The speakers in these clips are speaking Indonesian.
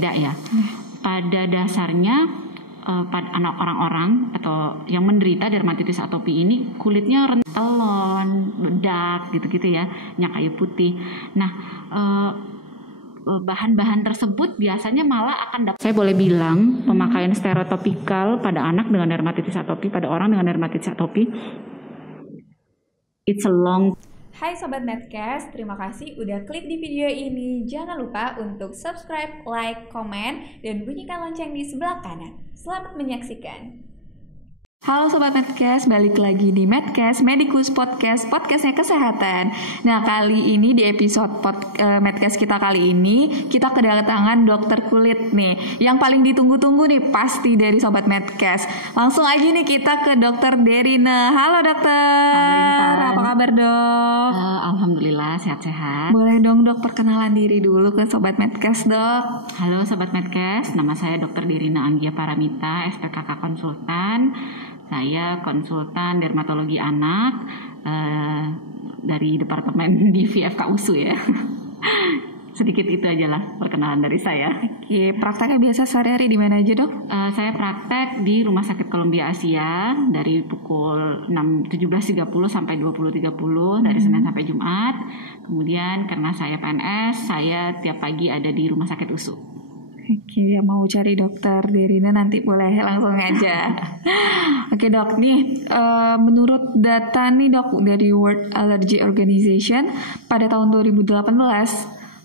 berbeda ya. Pada dasarnya anak orang-orang atau yang menderita dermatitis atopi ini kulitnya rentelon, bedak gitu-gitu ya, kayu putih. Nah, bahan-bahan tersebut biasanya malah akan saya boleh bilang pemakaian stereotopikal pada anak dengan dermatitis atopi, pada orang dengan dermatitis atopi, it's a long. Hai Sobat Medcast, terima kasih udah klik di video ini. Jangan lupa untuk subscribe, like, komen, dan bunyikan lonceng di sebelah kanan. Selamat menyaksikan. Halo Sobat Medcast, balik lagi di Medcast, Medicus Podcast, podcastnya kesehatan. Nah, kali ini di episode Medcast kita kali ini, kita kedatangan dokter kulit nih, yang paling ditunggu-tunggu nih pasti dari Sobat Medcast. Langsung aja nih kita ke dokter Derina. Halo dokter, apa kabar dok? Alhamdulillah sehat-sehat. Boleh dong dok perkenalan diri dulu ke Sobat Medcast dok. Halo Sobat Medcast, nama saya dokter Derina Anggia Paramita, SPKK Konsultan. Saya konsultan dermatologi anak dari Departemen di VFK USU ya. Sedikit itu aja lah perkenalan dari saya. Oke, prakteknya biasa sehari-hari di mana aja dok? Saya praktek di Rumah Sakit Columbia Asia dari pukul 17.30 sampai 20.30 dari Senin sampai Jumat. Kemudian karena saya PNS, saya tiap pagi ada di Rumah Sakit USU. Oke, yang mau cari dokter Derina nanti boleh langsung aja. Oke dok, nih menurut data nih dok dari World Allergy Organization pada tahun 2018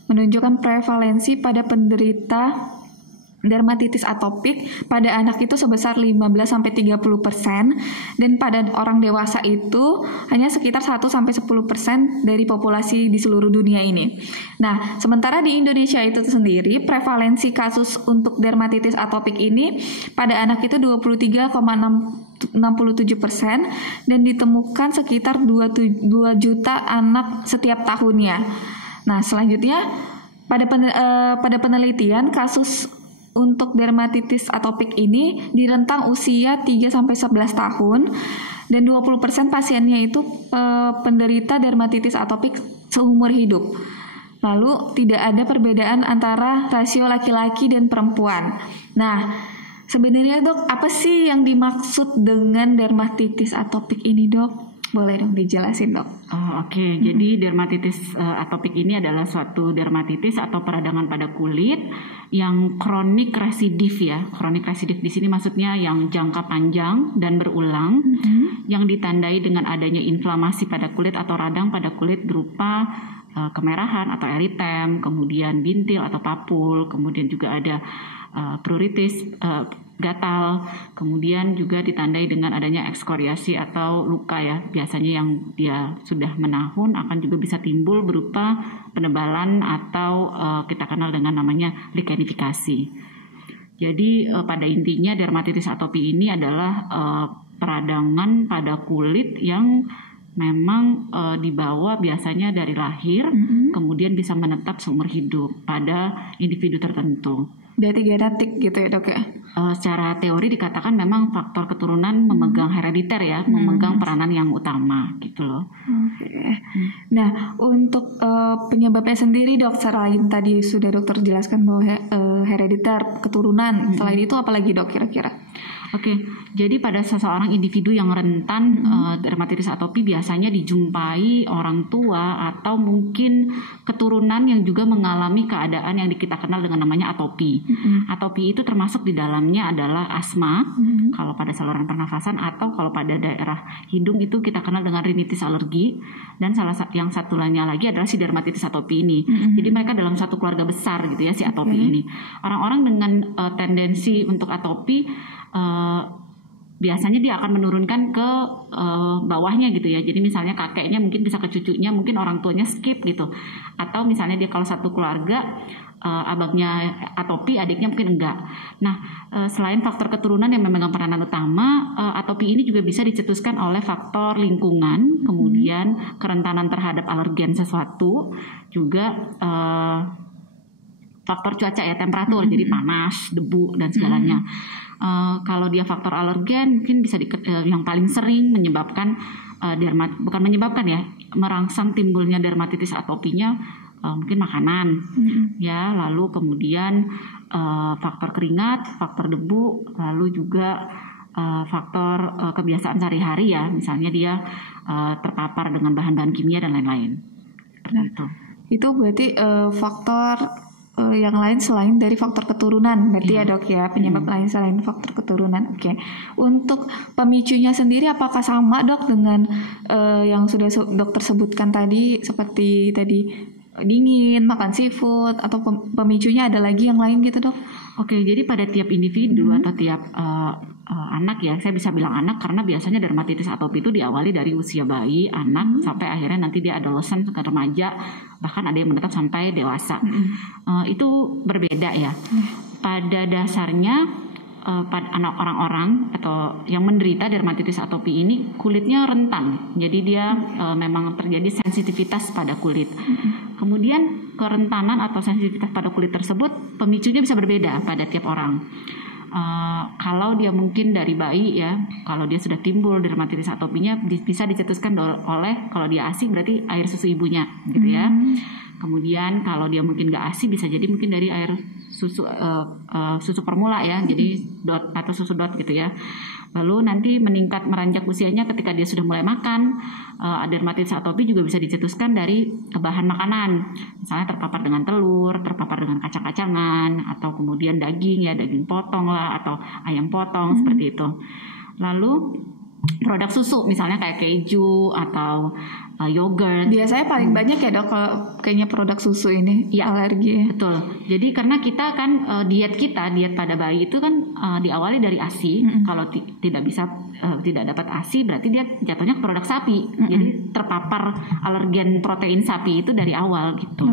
menunjukkan prevalensi pada penderita dermatitis atopik pada anak itu sebesar 15-30% dan pada orang dewasa itu hanya sekitar 1-10% dari populasi di seluruh dunia ini. Nah, sementara di Indonesia itu sendiri prevalensi kasus untuk dermatitis atopik ini pada anak itu 23,67% dan ditemukan sekitar 2 juta anak setiap tahunnya. Nah, selanjutnya pada penelitian kasus untuk dermatitis atopik ini di rentang usia 3-11 tahun dan 20% pasiennya itu penderita dermatitis atopik seumur hidup. Lalu tidak ada perbedaan antara rasio laki-laki dan perempuan. Nah, sebenarnya dok, apa sih yang dimaksud dengan dermatitis atopik ini dok? Boleh dong dijelasin dok. Oke. Jadi dermatitis atopik ini adalah suatu dermatitis atau peradangan pada kulit yang kronik residif ya. Kronik residif di sini maksudnya yang jangka panjang dan berulang, yang ditandai dengan adanya inflamasi pada kulit atau radang pada kulit berupa kemerahan atau eritem, kemudian bintil atau papul, kemudian juga ada pruritus, gatal, kemudian juga ditandai dengan adanya ekskoriasi atau luka ya. Biasanya yang dia sudah menahun akan juga bisa timbul berupa penebalan atau kita kenal dengan namanya likenifikasi. Jadi pada intinya dermatitis atopi ini adalah peradangan pada kulit yang memang dibawa biasanya dari lahir, kemudian bisa menetap seumur hidup pada individu tertentu. Berarti genetik gitu ya dok ya? Secara teori dikatakan memang faktor keturunan memegang herediter ya, memegang peranan yang utama gitu loh. Okay. Nah untuk penyebabnya sendiri dok, selain tadi sudah dokter jelaskan bahwa herediter keturunan, selain itu apalagi dok kira-kira? Oke, jadi pada seseorang individu yang rentan dermatitis atopi biasanya dijumpai orang tua atau mungkin keturunan yang juga mengalami keadaan yang kita kenal dengan namanya atopi. Atopi itu termasuk di dalamnya adalah asma, kalau pada saluran pernafasan, atau kalau pada daerah hidung itu kita kenal dengan rinitis alergi, dan yang satu lainnya lagi adalah si dermatitis atopi ini. Jadi mereka dalam satu keluarga besar gitu ya si atopi ini. Orang-orang dengan tendensi untuk atopi biasanya dia akan menurunkan ke bawahnya gitu ya. Jadi misalnya kakeknya mungkin bisa ke cucunya, mungkin orang tuanya skip gitu. Atau misalnya dia kalau satu keluarga abangnya atopi, adiknya mungkin enggak. Nah, selain faktor keturunan yang memegang peranan utama, atopi ini juga bisa dicetuskan oleh faktor lingkungan, kemudian kerentanan terhadap alergen sesuatu, juga faktor cuaca ya, temperatur, jadi panas, debu dan segalanya. Kalau dia faktor alergen mungkin bisa yang paling sering menyebabkan bukan menyebabkan ya, merangsang timbulnya dermatitis atopinya mungkin makanan, ya, lalu kemudian faktor keringat, faktor debu, lalu juga faktor kebiasaan sehari-hari ya, misalnya dia terpapar dengan bahan-bahan kimia dan lain-lain. Itu berarti faktor yang lain selain dari faktor keturunan, berarti ya dok ya, penyebab lain selain faktor keturunan. Oke. Untuk pemicunya sendiri apakah sama dok dengan yang sudah dokter sebutkan tadi, seperti tadi dingin, makan seafood, atau pemicunya ada lagi yang lain gitu dok? Oke, jadi pada tiap individu atau tiap anak ya, saya bisa bilang anak karena biasanya dermatitis atopi itu diawali dari usia bayi, anak, sampai akhirnya nanti dia adolesen, ke remaja, bahkan ada yang menetap sampai dewasa. Itu berbeda ya. Pada dasarnya pada anak orang-orang atau yang menderita dermatitis atopi ini kulitnya rentan, jadi dia memang terjadi sensitivitas pada kulit. Kemudian kerentanan atau sensitivitas pada kulit tersebut pemicunya bisa berbeda pada tiap orang. Kalau dia mungkin dari bayi ya, kalau dia sudah timbul dermatitis atopinya bisa dicetuskan oleh, kalau dia ASI berarti air susu ibunya gitu ya. Kemudian kalau dia mungkin gak ASI bisa jadi mungkin dari air susu permula ya, jadi dot atau susu dot gitu ya. Lalu nanti meningkat meranjak usianya ketika dia sudah mulai makan. Dermatitis atopi juga bisa dicetuskan dari bahan makanan, misalnya terpapar dengan telur, terpapar dengan kacang-kacangan, atau kemudian daging ya, daging potong lah, atau ayam potong seperti itu. Lalu produk susu misalnya kayak keju atau yogurt. Biasanya paling banyak ya dok kalau kayaknya produk susu ini ya, alergi. Betul. Jadi karena kita kan diet pada bayi itu kan diawali dari ASI. Kalau tidak dapat ASI berarti dia jatuhnya ke produk sapi. Jadi terpapar alergen protein sapi itu dari awal gitu.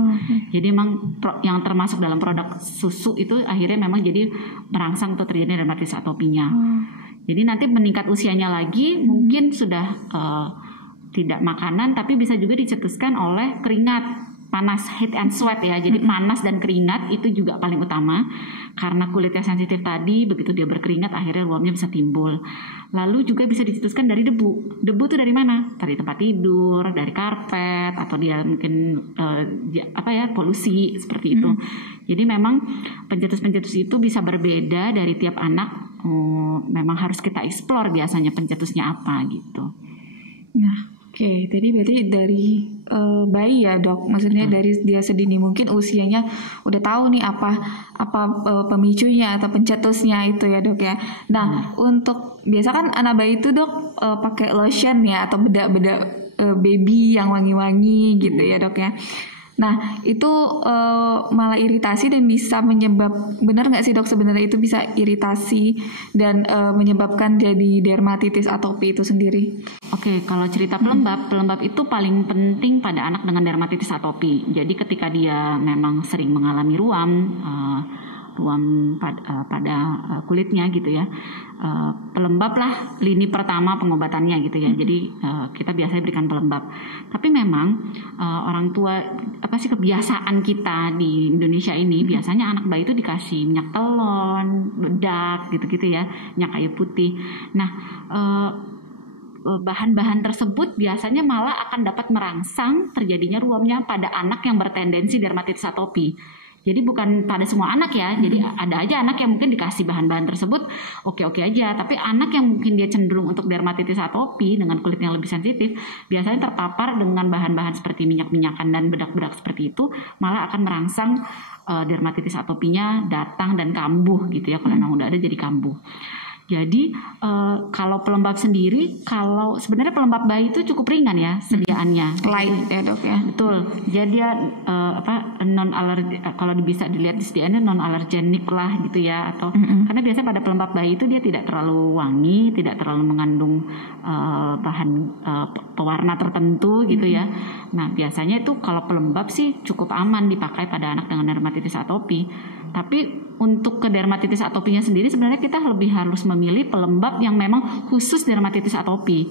Jadi memang yang termasuk dalam produk susu itu akhirnya memang jadi merangsang untuk terjadi dermatitis atopinya. Jadi nanti meningkat usianya lagi mungkin sudah tidak makanan, tapi bisa juga dicetuskan oleh keringat, panas, heat and sweat ya. Jadi panas dan keringat itu juga paling utama karena kulitnya sensitif tadi, begitu dia berkeringat akhirnya ruamnya bisa timbul. Lalu juga bisa dicetuskan dari debu. Debu itu dari mana? Dari tempat tidur, dari karpet, atau dia mungkin polusi seperti itu. Jadi memang pencetus-pencetus itu bisa berbeda dari tiap anak. Memang harus kita explore biasanya pencetusnya apa gitu. Nah, oke, jadi berarti dari bayi ya dok, maksudnya dari dia sedini mungkin usianya udah tahu nih apa pemicunya atau pencetusnya itu ya dok ya. Nah, untuk biasa kan anak bayi itu dok pakai lotion ya atau bedak-bedak baby yang wangi-wangi gitu ya dok ya. Nah itu malah iritasi dan bisa benar nggak sih dok sebenarnya itu bisa iritasi dan menyebabkan jadi dermatitis atopi itu sendiri? Oke, kalau cerita pelembab itu paling penting pada anak dengan dermatitis atopi. Jadi ketika dia memang sering mengalami ruam pada kulitnya gitu ya, pelembab lah lini pertama pengobatannya gitu ya. Jadi kita biasanya berikan pelembab. Tapi memang orang tua kebiasaan kita di Indonesia ini biasanya anak bayi itu dikasih minyak telon, bedak gitu-gitu ya, minyak kayu putih. Nah bahan-bahan tersebut biasanya malah akan dapat merangsang terjadinya ruamnya pada anak yang bertendensi dermatitis atopi. Jadi bukan pada semua anak ya, jadi ada aja anak yang mungkin dikasih bahan-bahan tersebut oke-oke aja, tapi anak yang mungkin dia cenderung untuk dermatitis atopi dengan kulit yang lebih sensitif, biasanya terpapar dengan bahan-bahan seperti minyak-minyakan dan bedak-bedak seperti itu, malah akan merangsang dermatitis atopinya datang dan kambuh gitu ya, kalau memang udah ada jadi kambuh. Jadi kalau pelembab sendiri, kalau sebenarnya pelembab bayi itu cukup ringan ya sediaannya, light ya dok ya. Betul. Jadi dia non alergi, kalau bisa dilihat di sediaannya non alergenik lah gitu ya, atau karena biasanya pada pelembab bayi itu dia tidak terlalu wangi, tidak terlalu mengandung bahan pewarna tertentu gitu ya. Nah biasanya itu kalau pelembab sih cukup aman dipakai pada anak dengan dermatitis atopi. Tapi untuk ke dermatitis atopinya sendiri sebenarnya kita lebih harus memilih pelembab yang memang khusus dermatitis atopi.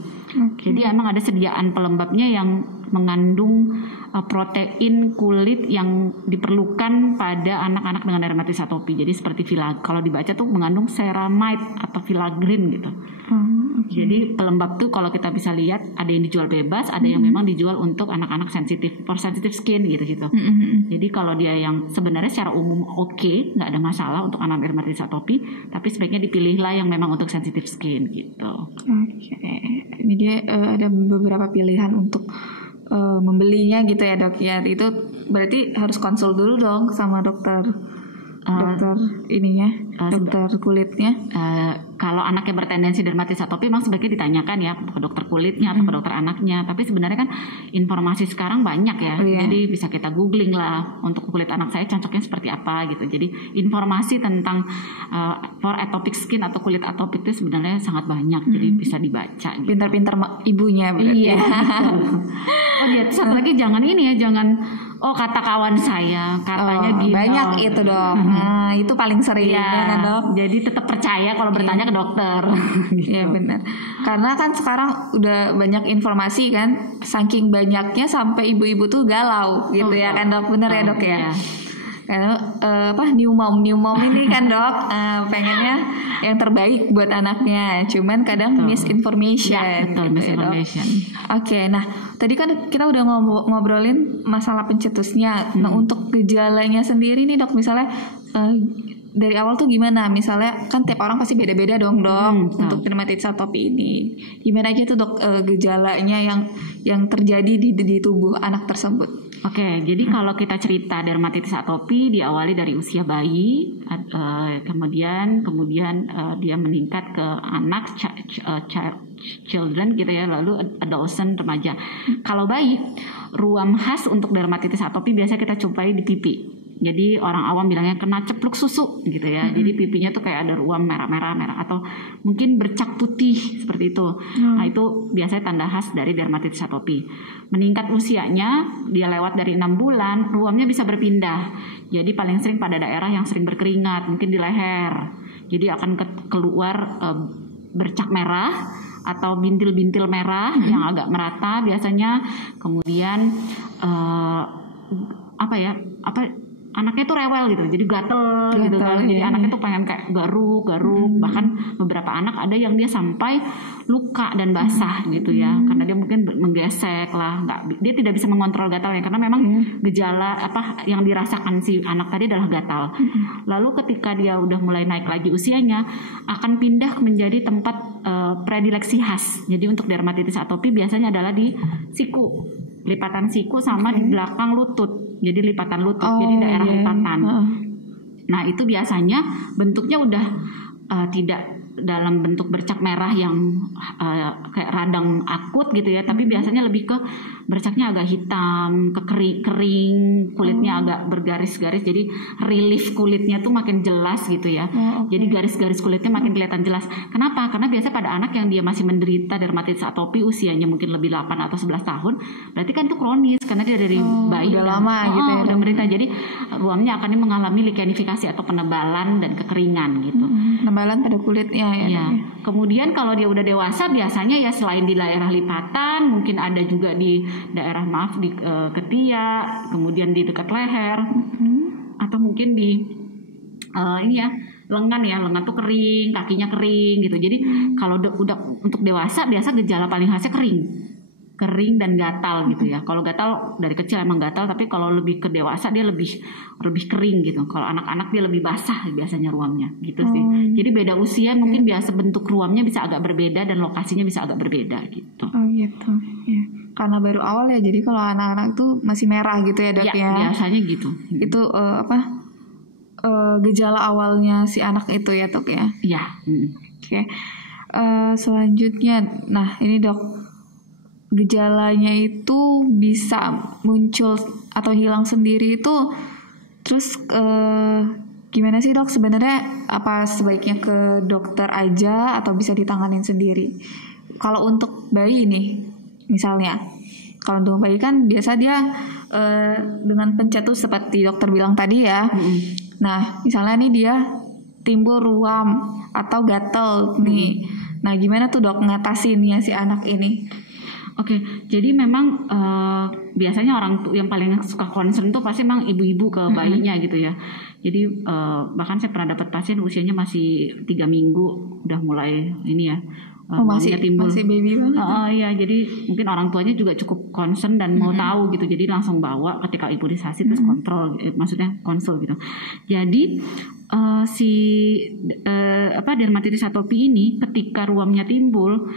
Jadi emang ada sediaan pelembabnya yang mengandung protein kulit yang diperlukan pada anak-anak dengan dermatitis atopi. Jadi seperti kalau dibaca tuh mengandung ceramide atau filagrin gitu. Jadi pelembab tuh kalau kita bisa lihat ada yang dijual bebas, ada yang memang dijual untuk anak-anak sensitif, for sensitive skin gitu. Jadi kalau dia yang sebenarnya secara umum oke, nggak ada masalah untuk anak dermatitis atopi, tapi sebaiknya dipilihlah yang memang untuk sensitive skin gitu. Ini dia ada beberapa pilihan untuk membelinya gitu ya dok ya. Itu berarti harus konsul dulu dong sama dokter ininya, dokter kulitnya. Kalau anaknya bertendensi dermatitis atopi memang sebaiknya ditanyakan ya ke dokter kulitnya atau ke dokter anaknya. Tapi sebenarnya kan informasi sekarang banyak ya. Jadi bisa kita googling lah untuk kulit anak saya cocoknya seperti apa gitu. Jadi informasi tentang for atopic skin atau kulit atopik itu sebenarnya sangat banyak. Jadi bisa dibaca gitu. Pintar-pintar ibunya berarti. Iya. Oh dia satu lagi jangan kata kawan saya katanya gitu. Banyak itu dok. Nah itu paling sering ya kan dok. Jadi tetap percaya kalau bertanya ke dokter. Iya benar. Karena kan sekarang udah banyak informasi kan, saking banyaknya sampai ibu-ibu tuh galau gitu ya kan dok. Bener ya dok ya. Karena new mom ini kan dok pengennya yang terbaik buat anaknya, cuman kadang misinformation. Ya, betul, gitu misinformation. Oke, nah tadi kan kita udah ngobrolin masalah pencetusnya. Nah untuk gejalanya sendiri nih dok, misalnya dari awal tuh gimana? Misalnya kan tiap orang pasti beda-beda dong dok untuk dermatitis atopi ini. Gimana aja tuh dok gejalanya yang terjadi di tubuh anak tersebut? Oke, jadi kalau kita cerita dermatitis atopi diawali dari usia bayi, kemudian dia meningkat ke anak, children gitu ya, lalu adolescent, remaja. Kalau bayi, ruam khas untuk dermatitis atopi biasa kita jumpai di pipi. Jadi orang awam bilangnya kena cepluk susu gitu ya. Jadi pipinya tuh kayak ada ruam merah atau mungkin bercak putih seperti itu. Nah itu biasanya tanda khas dari dermatitis atopi. Meningkat usianya, dia lewat dari 6 bulan, ruamnya bisa berpindah. Jadi paling sering pada daerah yang sering berkeringat, mungkin di leher. Jadi akan keluar bercak merah atau bintil-bintil merah yang agak merata biasanya. Kemudian anaknya tuh rewel gitu, jadi gatel gitu kan. Jadi anaknya tuh pengen kayak garuk, bahkan beberapa anak ada yang dia sampai luka dan basah gitu ya, karena dia mungkin menggesek lah, dia tidak bisa mengontrol gatalnya karena memang gejala yang dirasakan si anak tadi adalah gatal. Lalu ketika dia udah mulai naik lagi usianya, akan pindah menjadi tempat predileksi khas. Jadi untuk dermatitis atopi biasanya adalah di siku, lipatan siku sama di belakang lutut. Jadi lipatan lutut, jadi daerah lipatan. Nah itu biasanya bentuknya udah tidak dalam bentuk bercak merah yang kayak radang akut gitu ya, tapi biasanya lebih ke bercaknya agak hitam, kering, kulitnya agak bergaris-garis, jadi relief kulitnya tuh makin jelas gitu ya. Jadi garis-garis kulitnya makin kelihatan jelas. Kenapa? Karena biasa pada anak yang dia masih menderita dermatitis atopi usianya mungkin lebih 8 atau 11 tahun, berarti kan itu kronis karena dia dari bayi udah lama gitu ya. Udah menderita. Jadi ruamnya akan mengalami lichenifikasi atau penebalan dan kekeringan gitu. Penebalan pada kulitnya ya. Kemudian kalau dia udah dewasa biasanya ya selain di daerah lipatan, mungkin ada juga di daerah di ketiak, kemudian di dekat leher, atau mungkin di lengan tuh kering, kakinya kering gitu. Jadi kalau udah untuk dewasa biasa gejala paling khasnya kering dan gatal gitu ya. Kalau gatal dari kecil emang gatal, tapi kalau lebih ke dewasa dia lebih kering gitu. Kalau anak-anak dia lebih basah biasanya ruamnya gitu sih. Jadi beda usia mungkin biasa bentuk ruamnya bisa agak berbeda dan lokasinya bisa agak berbeda gitu. Oh gitu. Ya. Karena baru awal ya, jadi kalau anak-anak tuh masih merah gitu ya dok ya. Biasanya gitu. Itu gejala awalnya si anak itu ya dok ya. Iya. Oke. Selanjutnya, nah ini dok, gejalanya itu bisa muncul atau hilang sendiri itu, terus gimana sih dok sebenarnya, apa sebaiknya ke dokter aja atau bisa ditanganin sendiri? Kalau untuk bayi nih misalnya, kalau untuk bayi kan biasa dia dengan pencetus seperti dokter bilang tadi ya. Nah misalnya nih dia timbul ruam atau gatel nih, nah gimana tuh dok ngatasinnya si anak ini? Oke, jadi memang biasanya orang yang paling suka concern tuh pasti memang ibu-ibu ke bayinya gitu ya. Jadi bahkan saya pernah dapat pasien usianya masih 3 minggu udah mulai ini ya. Masih baby banget. Iya, jadi mungkin orang tuanya juga cukup concern dan mau tahu gitu. Jadi langsung bawa ketika imunisasi terus kontrol, maksudnya konsul gitu. Jadi dermatitis atopi ini ketika ruamnya timbul,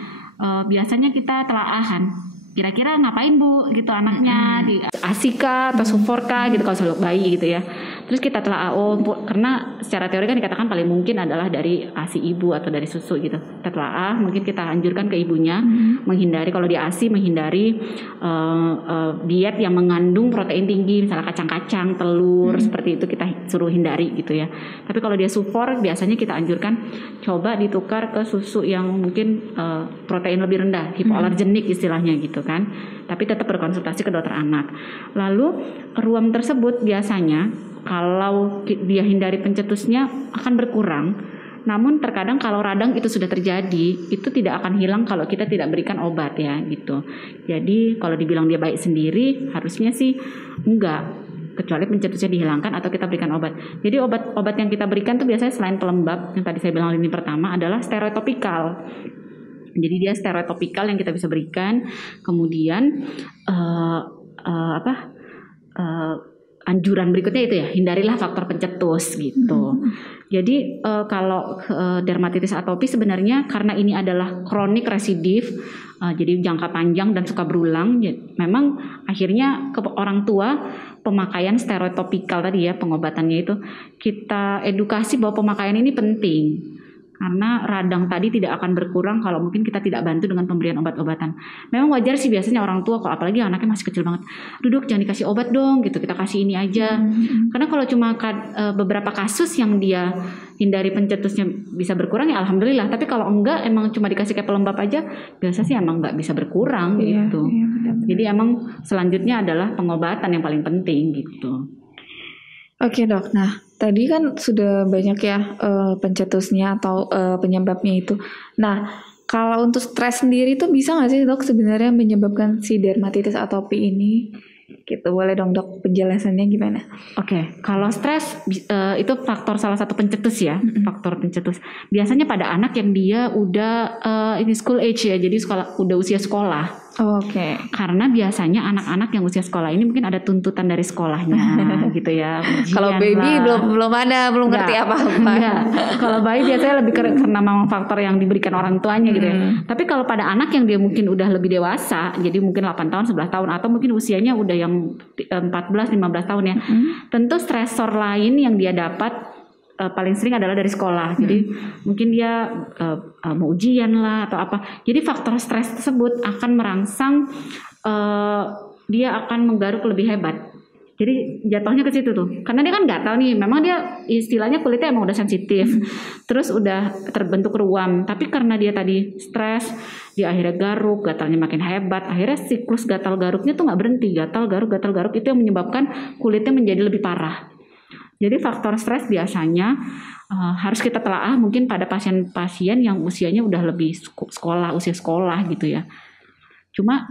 biasanya kita telaahan. Kira-kira ngapain Bu gitu anaknya, di ASI kah atau sufor kah gitu kalau selalu bayi gitu ya. Terus kita telah karena secara teori kan dikatakan paling mungkin adalah dari ASI ibu atau dari susu gitu. Kita telah mungkin kita anjurkan ke ibunya menghindari, kalau di ASI menghindari diet yang mengandung protein tinggi, misalnya kacang-kacang, telur, seperti itu kita suruh hindari gitu ya. Tapi kalau dia sufor biasanya kita anjurkan coba ditukar ke susu yang mungkin protein lebih rendah, hipoalergenik istilahnya gitu kan. Tapi tetap berkonsultasi ke dokter anak. Lalu ruam tersebut biasanya kalau dia hindari pencetusnya akan berkurang. Namun terkadang kalau radang itu sudah terjadi, itu tidak akan hilang kalau kita tidak berikan obat ya gitu. Jadi kalau dibilang dia baik sendiri, harusnya sih enggak, kecuali pencetusnya dihilangkan atau kita berikan obat. Jadi obat yang kita berikan tuh biasanya selain pelembab yang tadi saya bilang lini pertama adalah steroid topikal. Jadi dia steroid topikal yang kita bisa berikan. Kemudian anjuran berikutnya itu ya, hindarilah faktor pencetus gitu. Jadi kalau dermatitis atopi sebenarnya karena ini adalah kronik residif, jadi jangka panjang dan suka berulang, memang akhirnya ke orang tua pemakaian steroid topikal tadi ya, pengobatannya itu kita edukasi bahwa pemakaian ini penting. Karena radang tadi tidak akan berkurang kalau mungkin kita tidak bantu dengan pemberian obat-obatan. Memang wajar sih biasanya orang tua, kalau apalagi anaknya masih kecil banget, duduk jangan dikasih obat dong gitu, kita kasih ini aja. Karena kalau cuma beberapa kasus yang dia hindari pencetusnya bisa berkurang ya alhamdulillah. Tapi kalau enggak, emang cuma dikasih kayak pelembab aja, biasa sih emang enggak bisa berkurang gitu. Jadi emang selanjutnya adalah pengobatan yang paling penting gitu. Oke dok, nah tadi kan sudah banyak ya pencetusnya atau penyebabnya itu. Nah kalau untuk stres sendiri tuh bisa nggak sih dok sebenarnya menyebabkan si dermatitis atopi ini? Gitu, boleh dong dok penjelasannya gimana? Oke, kalau stres itu faktor salah satu pencetus ya, faktor pencetus. Biasanya pada anak yang dia udah ini school age ya, jadi udah usia sekolah. Oke. Karena biasanya anak-anak yang usia sekolah ini mungkin ada tuntutan dari sekolahnya gitu ya. Kalau baby belum ngerti apa-apa. Kalau bayi biasanya lebih karena memang faktor yang diberikan orang tuanya gitu ya. Tapi kalau pada anak yang dia mungkin udah lebih dewasa, jadi mungkin 8 tahun, 11 tahun atau mungkin usianya udah yang 14, 15 tahun ya. Tentu stresor lain yang dia dapat paling sering adalah dari sekolah. Jadi mungkin dia mau ujian lah atau apa. Jadi faktor stres tersebut akan merangsang dia akan menggaruk lebih hebat. Jadi jatuhnya ke situ tuh. Karena dia kan gatal nih. Memang dia istilahnya kulitnya emang udah sensitif. Terus udah terbentuk ruam. Tapi karena dia tadi stres, dia akhirnya garuk, gatalnya makin hebat. Akhirnya siklus gatal garuknya tuh nggak berhenti. Gatal garuk itu yang menyebabkan kulitnya menjadi lebih parah. Jadi faktor stres biasanya harus kita telaah mungkin pada pasien-pasien yang usianya udah lebih usia sekolah gitu ya. Cuma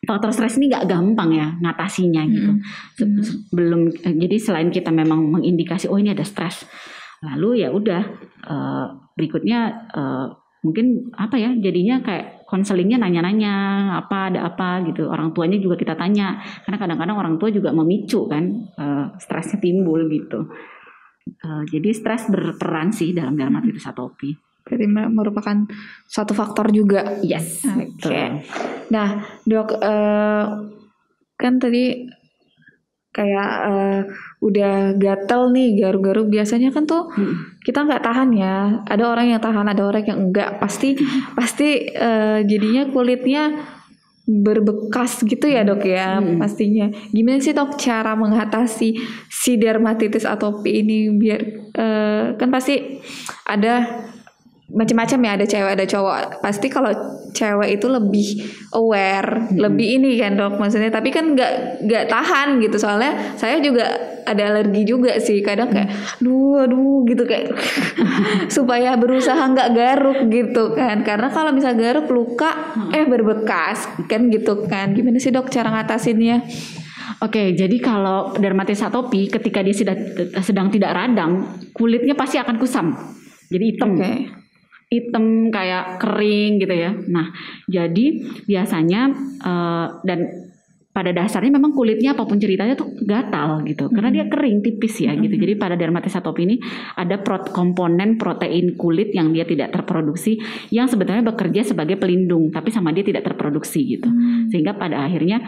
faktor stres ini nggak gampang ya ngatasinya gitu. Jadi selain kita memang mengindikasi oh ini ada stres, lalu ya udah berikutnya mungkin apa ya, jadinya kayak konselingnya nanya-nanya ada apa gitu. Orang tuanya juga kita tanya karena kadang-kadang orang tua juga memicu kan stresnya timbul gitu. Jadi stres berperan sih dalam dermatitis atopi. Berarti merupakan suatu faktor juga. Yes. Oke. Nah dok, kan tadi kayak udah gatel nih, garuk-garuk, biasanya kan tuh kita nggak tahan ya. Ada orang yang tahan, ada orang yang enggak. Pasti jadinya kulitnya berbekas gitu ya dok ya, pastinya. Gimana sih dok cara mengatasi si dermatitis atopi ini biar kan pasti ada macam-macam ya, ada cewek ada cowok. Pasti kalau cewek itu lebih aware, lebih ini kan dok maksudnya. Tapi kan nggak tahan gitu, soalnya saya juga ada alergi juga sih. Kadang kayak aduh gitu kayak supaya berusaha nggak garuk gitu kan. Karena kalau misal garuk luka berbekas kan gitu kan. Gimana sih dok cara ngatasinnya? Oke, jadi kalau dermatitis atopi ketika dia sedang tidak radang, kulitnya pasti akan kusam. Jadi hitam. Hitam kayak kering gitu ya. Nah, jadi biasanya dan pada dasarnya memang kulitnya apapun ceritanya tuh gatal gitu, karena dia kering tipis ya gitu. Jadi pada dermatitis atopi ini ada komponen protein kulit yang dia tidak terproduksi, yang sebetulnya bekerja sebagai pelindung, tapi sama dia tidak terproduksi gitu. Sehingga pada akhirnya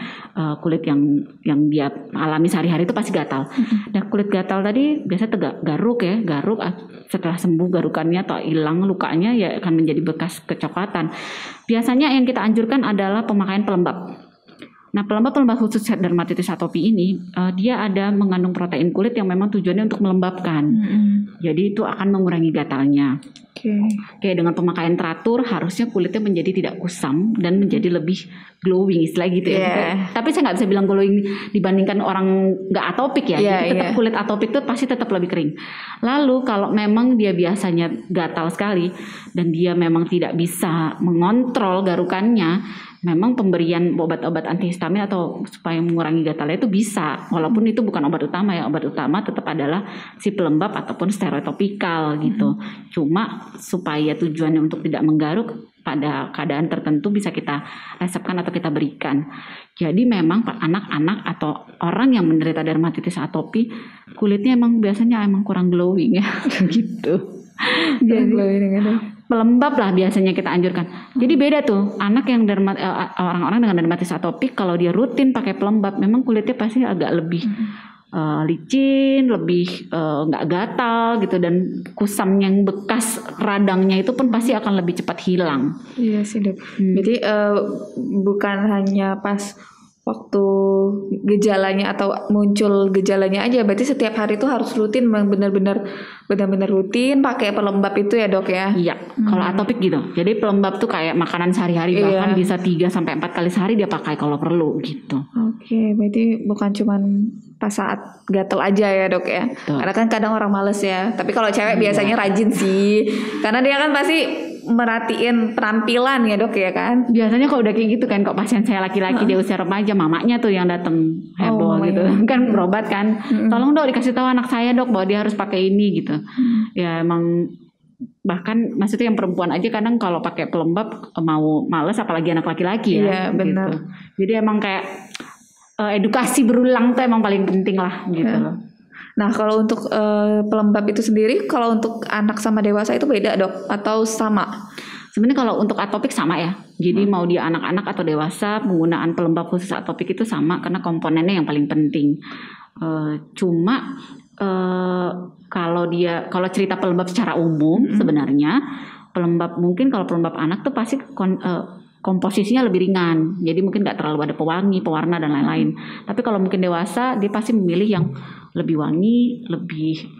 kulit yang dia alami sehari-hari itu pasti gatal. Dan kulit gatal tadi biasanya garuk. Setelah sembuh garukannya atau hilang lukanya ya akan menjadi bekas kecoklatan. Biasanya yang kita anjurkan adalah pemakaian pelembab. Nah, pelembab khusus dermatitis atopi ini dia ada mengandung protein kulit yang memang tujuannya untuk melembabkan. Jadi itu akan mengurangi gatalnya. Oke, dengan pemakaian teratur harusnya kulitnya menjadi tidak kusam dan menjadi lebih glowing istilah gitu ya. Tapi saya nggak bisa bilang glowing dibandingkan orang nggak atopik ya. Jadi tetap kulit atopik itu pasti tetap lebih kering. Lalu kalau memang dia biasanya gatal sekali dan dia memang tidak bisa mengontrol garukannya, memang pemberian obat-obat antihistamin atau supaya mengurangi gatalnya itu bisa, walaupun itu bukan obat utama ya. Obat utama tetap adalah si pelembab ataupun steroid topikal gitu. Cuma supaya tujuannya untuk tidak menggaruk, pada keadaan tertentu bisa kita resepkan atau kita berikan. Jadi memang anak-anak atau orang yang menderita dermatitis atopi kulitnya emang biasanya kurang glowing ya gitu. Jadi pelembab lah biasanya kita anjurkan. Jadi beda tuh anak yang orang-orang dengan dermatitis atopik, kalau dia rutin pakai pelembab memang kulitnya pasti agak lebih licin, lebih nggak gatal gitu, dan kusam yang bekas radangnya itu pun pasti akan lebih cepat hilang. Iya sih dok. Jadi bukan hanya pas waktu gejalanya atau muncul gejalanya aja, berarti setiap hari itu harus rutin, benar-benar rutin pakai pelembab itu ya dok ya. Iya, kalau atopik gitu. Jadi pelembab tuh kayak makanan sehari-hari, bahkan bisa 3-4 kali sehari dia pakai kalau perlu gitu. Oke, berarti bukan cuman pas saat gatel aja ya dok ya. Betul. Karena kan kadang orang males ya. Tapi kalau cewek biasanya rajin sih, karena dia kan pasti merhatiin penampilan ya dok ya kan. Biasanya kalau udah kayak gitu kan, kok pasien saya laki-laki dia usia remaja, mamanya tuh yang datang heboh gitu kan, berobat kan, tolong dok dikasih tahu anak saya dok bahwa dia harus pakai ini gitu. Ya emang bahkan maksudnya yang perempuan aja kadang kalau pakai pelembab mau males, apalagi anak laki-laki ya. Iya benar. Gitu. Jadi emang kayak edukasi berulang tuh emang paling penting lah gitu loh. Nah kalau untuk pelembab itu sendiri, kalau untuk anak sama dewasa itu beda dok atau sama? Sebenarnya kalau untuk atopik sama ya. Jadi mau dia anak-anak atau dewasa, penggunaan pelembab khusus atopik itu sama karena komponennya yang paling penting. Cuma kalau cerita pelembab secara umum sebenarnya pelembab, mungkin kalau pelembab anak tuh pasti komposisinya lebih ringan, jadi mungkin nggak terlalu ada pewangi, pewarna dan lain-lain. Tapi kalau mungkin dewasa, dia pasti memilih yang lebih wangi, lebih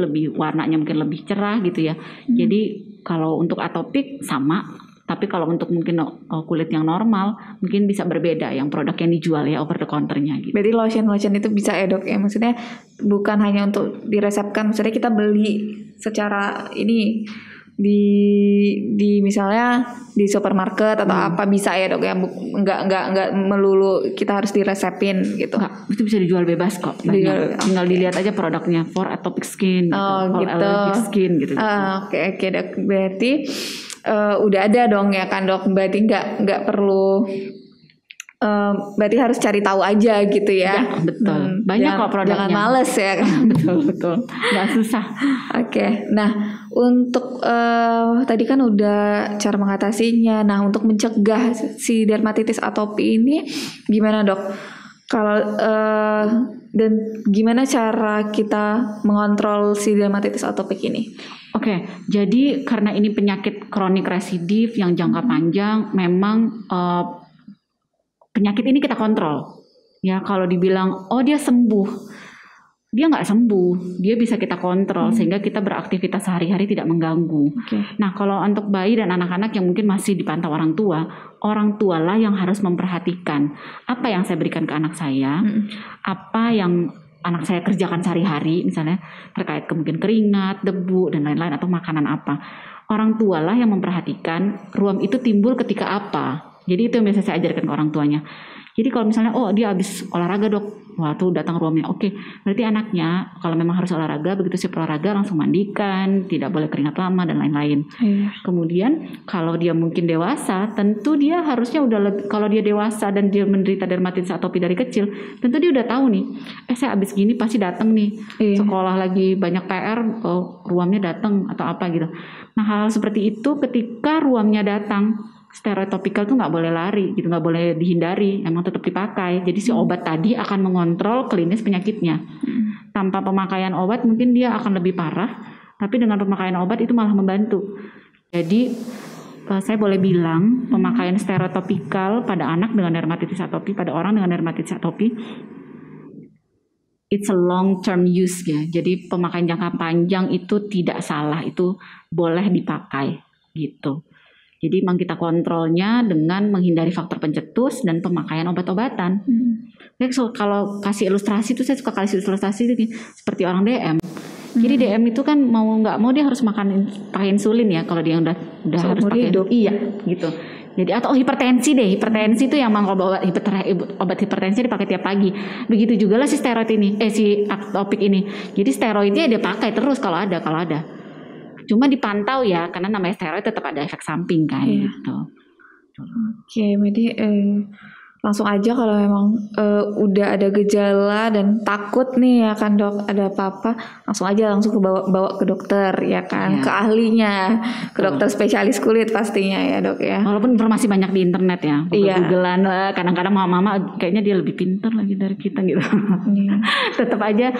lebih warnanya mungkin lebih cerah gitu ya. Jadi kalau untuk atopik sama, tapi kalau untuk mungkin kulit yang normal mungkin bisa berbeda yang produk yang dijual ya over the counternya gitu. Berarti lotion itu bisa ya dok ya, maksudnya bukan hanya untuk diresepkan, maksudnya kita beli secara ini di misalnya di supermarket atau apa bisa ya dok ya, nggak melulu kita harus diresepin gitu. Nggak, itu bisa dijual bebas kok, tinggal dilihat aja produknya for atopic skin gitu, for allergic skin gitu. Oke dok, berarti udah ada dong ya kan dok, berarti nggak perlu berarti harus cari tahu aja gitu ya. Betul. Banyak kok produknya. Jangan males ya kan. betul. Nggak susah. Oke. Nah untuk tadi kan udah cara mengatasinya. Nah untuk mencegah si dermatitis atopi ini gimana dok? Kalau dan gimana cara kita mengontrol si dermatitis atopik ini? Oke, jadi karena ini penyakit kronik residif yang jangka panjang, memang penyakit ini kita kontrol. Ya, kalau dibilang dia sembuh, dia nggak sembuh, dia bisa kita kontrol sehingga kita beraktivitas sehari-hari tidak mengganggu. Nah, kalau untuk bayi dan anak-anak yang mungkin masih dipantau orang tua lah yang harus memperhatikan apa yang saya berikan ke anak saya, apa yang anak saya kerjakan sehari-hari, misalnya terkait kemungkinan keringat, debu dan lain-lain atau makanan apa. Orang tua lah yang memperhatikan ruam itu timbul ketika apa. Jadi itu yang biasa saya ajarkan ke orang tuanya. Jadi kalau misalnya dia habis olahraga dok, wah tuh datang ruamnya. Oke, berarti anaknya kalau memang harus olahraga, begitu siap olahraga langsung mandikan, tidak boleh keringat lama dan lain-lain. Kemudian kalau dia mungkin dewasa, tentu dia harusnya kalau dia dewasa dan dia menderita dermatitis atopi dari kecil, tentu dia udah tahu nih. Saya habis gini pasti datang nih. Sekolah lagi banyak PR, ruamnya datang atau apa gitu. Nah hal seperti itu ketika ruamnya datang, steroid topikal tuh nggak boleh lari gitu, nggak boleh dihindari, emang tetap dipakai. Jadi si obat tadi akan mengontrol klinis penyakitnya. Tanpa pemakaian obat mungkin dia akan lebih parah, tapi dengan pemakaian obat itu malah membantu. Jadi saya boleh bilang pemakaian steroid topikal pada anak dengan dermatitis atopi, pada orang dengan dermatitis atopi, it's a long term use ya. Jadi pemakaian jangka panjang itu tidak salah, itu boleh dipakai gitu. Jadi memang kita kontrolnya dengan menghindari faktor pencetus dan pemakaian obat-obatan. Kalau kasih ilustrasi itu saya suka kasih ilustrasi itu seperti orang DM. Jadi DM itu kan mau nggak mau dia harus pakai insulin ya kalau dia udah harus pakai hidup. Iya gitu. Jadi atau hipertensi hipertensi itu yang obat hipertensi dipakai tiap pagi. Begitu juga lah si steroid ini, si atopik ini. Jadi steroidnya dia pakai terus kalau ada. Cuma dipantau ya, karena namanya steroid tetap ada efek samping kan gitu. Oke, jadi langsung aja kalau memang udah ada gejala dan takut nih ya kan dok, ada apa-apa, langsung bawa ke dokter ya kan, ke ahlinya, ke dokter spesialis kulit pastinya ya dok ya. Walaupun informasi banyak di internet ya, Googlean lah, kadang-kadang mama-mama kayaknya dia lebih pintar lagi dari kita gitu. Tetap aja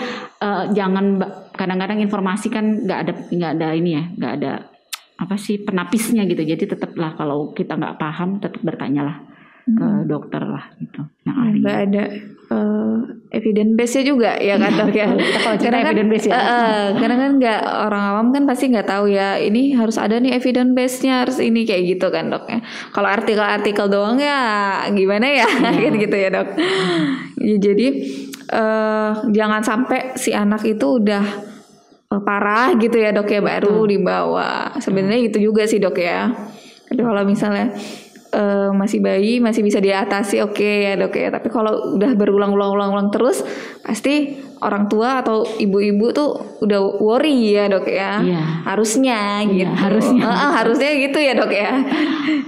jangan, kadang-kadang informasi kan nggak ada penapisnya gitu. Jadi tetaplah kalau kita nggak paham tetap bertanyalah ke dokter lah gitu. Nggak ada evidence base-nya juga ya kan dok ya. Karena evidence base ya. Karena kan nggak, orang awam kan pasti nggak tahu ya. Ini harus ada nih evidence base-nya, harus ini kayak gitu kan dok ya. Kalau artikel-artikel doang ya gimana ya, gitu ya dok. Ya, jadi jangan sampai si anak itu udah parah gitu ya dok ya, baru dibawa. Sebenarnya gitu juga sih dok ya. Kalau misalnya masih bayi masih bisa diatasi, oke ya dok ya. Tapi kalau udah berulang-ulang terus, pasti orang tua atau ibu-ibu tuh udah worry ya dok ya. Harusnya gitu. Harusnya gitu ya dok ya.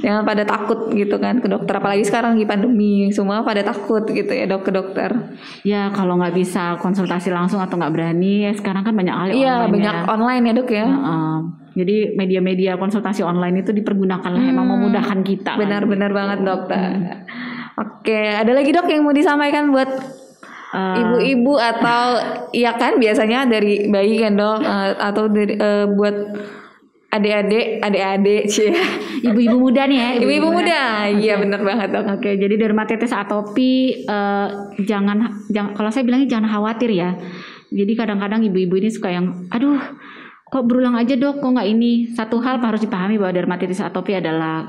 Jangan pada takut gitu kan ke dokter. Apalagi sekarang lagi pandemi, semua pada takut gitu ya dok ke dokter. Ya kalau nggak bisa konsultasi langsung atau nggak berani, ya sekarang kan banyak online. Iya banyak online ya dok ya. Jadi media-media konsultasi online itu dipergunakan lah, emang memudahkan kita. Benar-benar banget dokter. Oke, ada lagi dok yang mau disampaikan buat ibu-ibu atau iya kan biasanya dari bayi kan dok, atau dari, buat adik-adik sih. Ibu-ibu muda nih ya. Ibu-ibu muda. Iya benar banget dok. Oke, jadi dermatitis atopi jangan kalau saya bilangnya jangan khawatir ya. Jadi kadang-kadang ibu-ibu ini suka yang aduh kok berulang aja dok, kok nggak ini. Satu hal harus dipahami bahwa dermatitis atopi adalah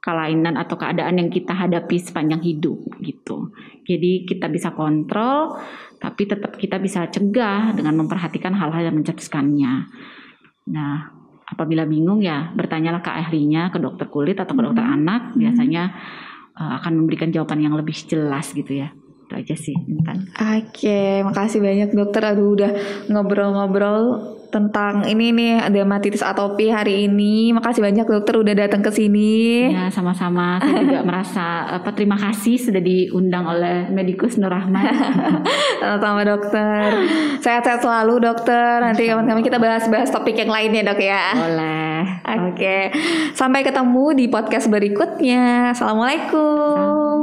kelainan atau keadaan yang kita hadapi sepanjang hidup gitu. Jadi kita bisa kontrol, tapi tetap kita bisa cegah dengan memperhatikan hal-hal yang mencetuskannya. Nah, apabila bingung ya bertanyalah ke ahlinya, ke dokter kulit atau ke dokter anak. Biasanya akan memberikan jawaban yang lebih jelas gitu ya. Itu aja sih Intan. Oke, makasih banyak dokter. Aduh udah ngobrol-ngobrol tentang ini nih dermatitis atopi hari ini. Makasih banyak dokter udah datang ke sini. Ya, sama-sama. Saya juga merasa terima kasih sudah diundang oleh Medikus Nur Rahman. Sama-sama dokter. Sehat-sehat selalu dokter. Nanti kapan-kapan kita bahas topik yang lainnya dok ya. Boleh. Oke. Sampai ketemu di podcast berikutnya. Assalamualaikum.